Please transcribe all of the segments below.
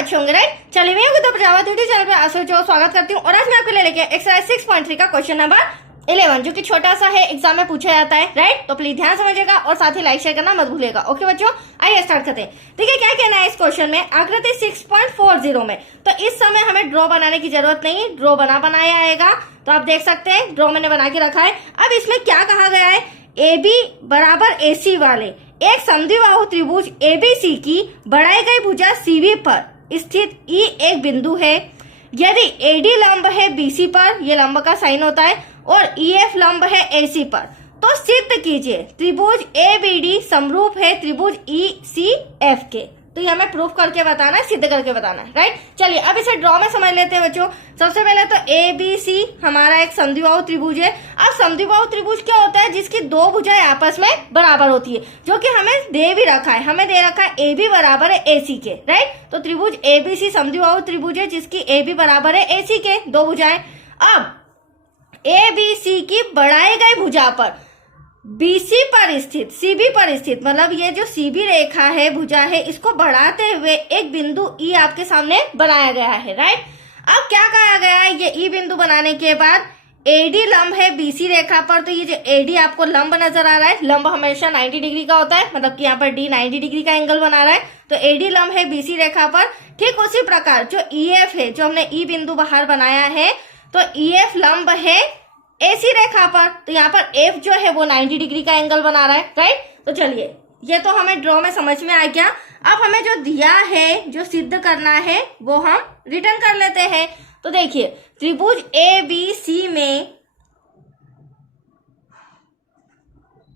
अच्छे होंगे, राइट। चलिए मैं योगिता प्रजापति यूट्यूब चैनल पे आप सभी को स्वागत करती हूँ और आज मैं आपके लिए लेके एक्सरसाइज 6.3 का क्वेश्चन नंबर 11 जो कि छोटा सा है, एग्जाम में पूछा जाता है, राइट। तो प्लीज ध्यान समझिएगा और साथ ही लाइक शेयर करना मत भूलिएगा। ओके बच्चों, आइए स्टार्ट करते हैं। देखिए क्या कहना है इस क्वेश्चन में, आकृति 6.40 में। तो इस समय हमें ड्रॉ बनाने की जरूरत नहीं, ड्रॉ बनाया आएगा। तो आप देख सकते हैं ड्रॉ मैंने बना के रखा है। अब इसमें क्या कहा गया है, ए बी बराबर ए सी वाले एक समद्विबाहु त्रिभुज एबीसी की बढ़ाई गई भुजा सीबी पर स्थित ई एक बिंदु है। यदि एडी लंब है बीसी पर, ये लंब का साइन होता है, और ईएफ लंब है एसी पर, तो सिद्ध कीजिए त्रिभुज एबीडी समरूप है त्रिभुज ईसीएफ के। तो ये हमें प्रूफ करके बताना है, सिद्ध करके बताना है, राइट। चलिए अब इसे ड्रॉ में समझ लेते हैं बच्चों। सबसे पहले तो ए बी सी हमारा एक समद्विबाहु त्रिभुज है। अब समद्विबाहु त्रिभुज क्या होता है, जिसकी दो भुजाएं आपस में बराबर होती है, जो कि हमें दे भी रखा है। हमें दे रखा है ए बी बराबर है ए सी के, राइट। तो त्रिभुज ए बी सी समद्विबाहु त्रिभुज है जिसकी ए बी बराबर है ए सी के, दो भुजाएं। अब ए बी सी की बढ़ाई गई भुजा पर बीसी पर स्थित सीबी पर स्थित, मतलब ये जो सीबी रेखा है, भुजा है, इसको बढ़ाते हुए एक बिंदु ई आपके सामने बनाया गया है, राइट। अब क्या कहा गया है, ये ई बिंदु बनाने के बाद एडी लंब है बीसी रेखा पर। तो ये जो एडी आपको लंब नजर आ रहा है, लंब हमेशा 90 डिग्री का होता है, मतलब कि यहाँ पर डी 90 डिग्री का एंगल बना रहा है। तो एडी लंब है बीसी रेखा पर। ठीक उसी प्रकार जो ईएफ है, जो हमने ई बिंदु बाहर बनाया है, तो ईएफ लंब है एसी रेखा पर। तो यहाँ पर एफ जो है वो 90 डिग्री का एंगल बना रहा है, राइट। तो चलिए ये तो हमें ड्रॉ में समझ में आ गया। अब हमें जो दिया है, जो सिद्ध करना है, वो हम रिटर्न कर लेते हैं। तो देखिए त्रिभुज ए बी सी में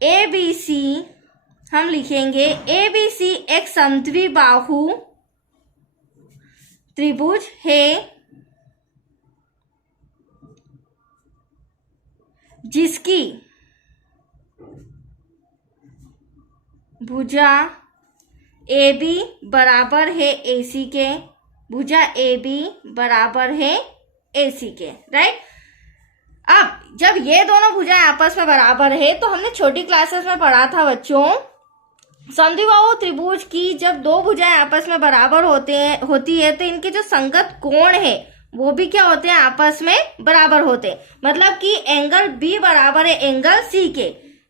ए बी सी हम लिखेंगे ए बी सी एक समद्विबाहु त्रिभुज है जिसकी भुजा ए बी बराबर है ए सी के, भुजा ए बी बराबर है ए सी के, राइट। अब जब ये दोनों भुजाएं आपस में बराबर है, तो हमने छोटी क्लासेस में पढ़ा था बच्चों, समद्विबाहु त्रिभुज की जब दो भुजाएं आपस में बराबर होती है तो इनके जो संगत कोण है वो भी क्या होते हैं, आपस में बराबर होते हैं। मतलब कि एंगल बी बराबर है एंगल सी के,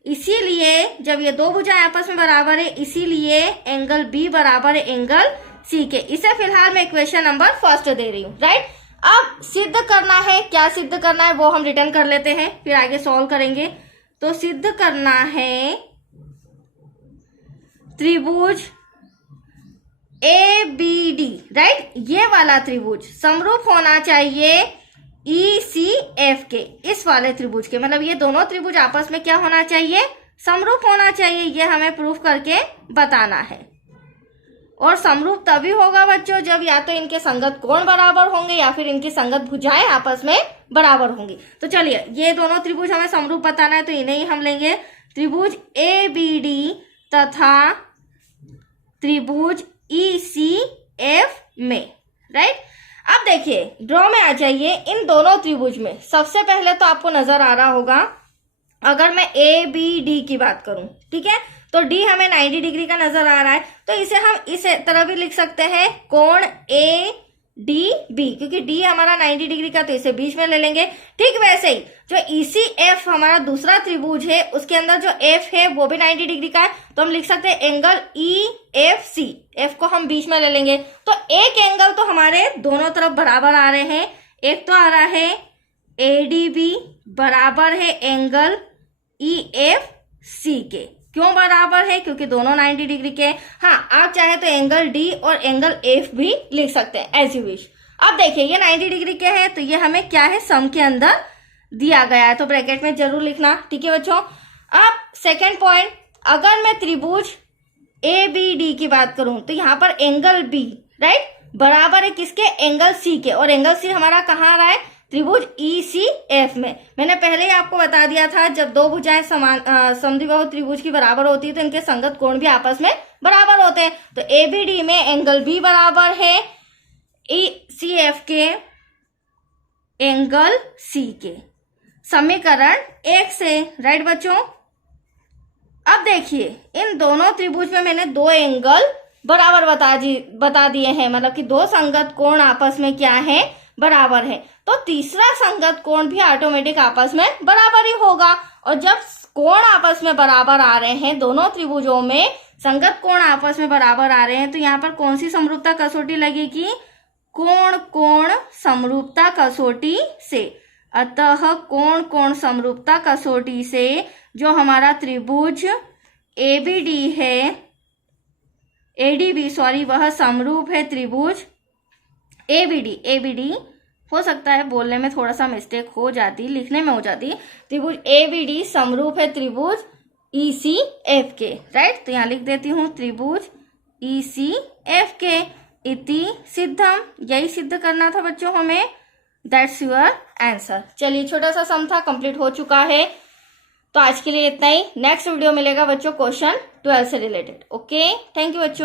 इसीलिए जब ये दो भुजाएं आपस में बराबर है, इसीलिए एंगल बी बराबर है एंगल सी के। इसे फिलहाल मैं इक्वेशन नंबर फर्स्ट दे रही हूँ, राइट। अब सिद्ध करना है, क्या सिद्ध करना है वो हम रिटर्न कर लेते हैं, फिर आगे सॉल्व करेंगे। तो सिद्ध करना है त्रिभुज ए बी डी, राइट, ये वाला त्रिभुज समरूप होना चाहिए ई सी एफ के, इस वाले त्रिभुज के। मतलब ये दोनों त्रिभुज आपस में क्या होना चाहिए, समरूप होना चाहिए। ये हमें प्रूफ करके बताना है। और समरूप तभी होगा बच्चों जब या तो इनके संगत कोण बराबर होंगे या फिर इनकी संगत भुजाएं आपस में बराबर होंगी। तो चलिए ये दोनों त्रिभुज हमें समरूप बताना है, तो इन्हें ही हम लेंगे, त्रिभुज ए बी डी तथा त्रिभुज ECF में, राइट। अब देखिए ड्रॉ में आ जाइए। इन दोनों त्रिभुज में सबसे पहले तो आपको नजर आ रहा होगा, अगर मैं ए बी डी की बात करूं, ठीक है, तो डी हमें 90 डिग्री का नजर आ रहा है, तो इसे हम इस तरह भी लिख सकते हैं, कोण ए डी बी, क्योंकि डी हमारा 90 डिग्री का, तो इसे बीच में ले लेंगे। ठीक वैसे ही जो ECF हमारा दूसरा त्रिभुज है, उसके अंदर जो F है वो भी 90 डिग्री का है, तो हम लिख सकते हैं एंगल EFC, F को हम बीच में ले लेंगे। तो एक एंगल तो हमारे दोनों तरफ बराबर आ रहे हैं। एक तो आ रहा है ADB बराबर है एंगल EFC के। क्यों बराबर है, क्योंकि दोनों 90 डिग्री के। हाँ, आप चाहे तो एंगल डी और एंगल एफ भी लिख सकते हैं, एज यू विश। अब देखिए ये 90 डिग्री के हैं, तो ये हमें क्या है, सम के अंदर दिया गया है, तो ब्रैकेट में जरूर लिखना, ठीक है बच्चों। अब सेकेंड पॉइंट, अगर मैं त्रिभुज ए बी डी की बात करूं, तो यहाँ पर एंगल बी, राइट, बराबर है किसके, एंगल सी के। और एंगल सी हमारा कहाँ आ रहा है, त्रिभुज ECF में। मैंने पहले ही आपको बता दिया था, जब दो भुजाएं समद्विबाहु त्रिभुज की बराबर होती है तो इनके संगत कोण भी आपस में बराबर होते हैं। तो ABD में एंगल बी बराबर है ECF के एंगल सी के, समीकरण 1 से, राइट बच्चों। अब देखिए इन दोनों त्रिभुज में मैंने दो एंगल बराबर बता दिए हैं, मतलब कि दो संगत कोण आपस में क्या है, बराबर है, तो तीसरा संगत कोण भी ऑटोमेटिक आपस में बराबर ही होगा। और जब कोण आपस में बराबर आ रहे हैं, दोनों त्रिभुजों में संगत कोण आपस में बराबर आ रहे हैं, तो यहाँ पर कौन सी समरूपता कसौटी लगेगी, कोण कोण समरूपता कसौटी से। अतः कोण कोण समरूपता कसौटी से जो हमारा त्रिभुज एबीडी है, एडीबी सॉरी, वह समरूप है त्रिभुज एबीडी हो सकता है बोलने में थोड़ा सा मिस्टेक हो जाती, लिखने में हो जाती, त्रिभुज एबीडी समरूप है त्रिभुज ईसीएफ के, राइट। तो यहाँ लिख देती हूँ त्रिभुज ईसीएफ के इति सिद्धम, यही सिद्ध करना था बच्चों हमें, दैट्स योर आंसर। चलिए छोटा सा सम था, कंप्लीट हो चुका है, तो आज के लिए इतना ही। नेक्स्ट वीडियो मिलेगा बच्चों क्वेश्चन 12 से रिलेटेड। ओके, थैंक यू बच्चों।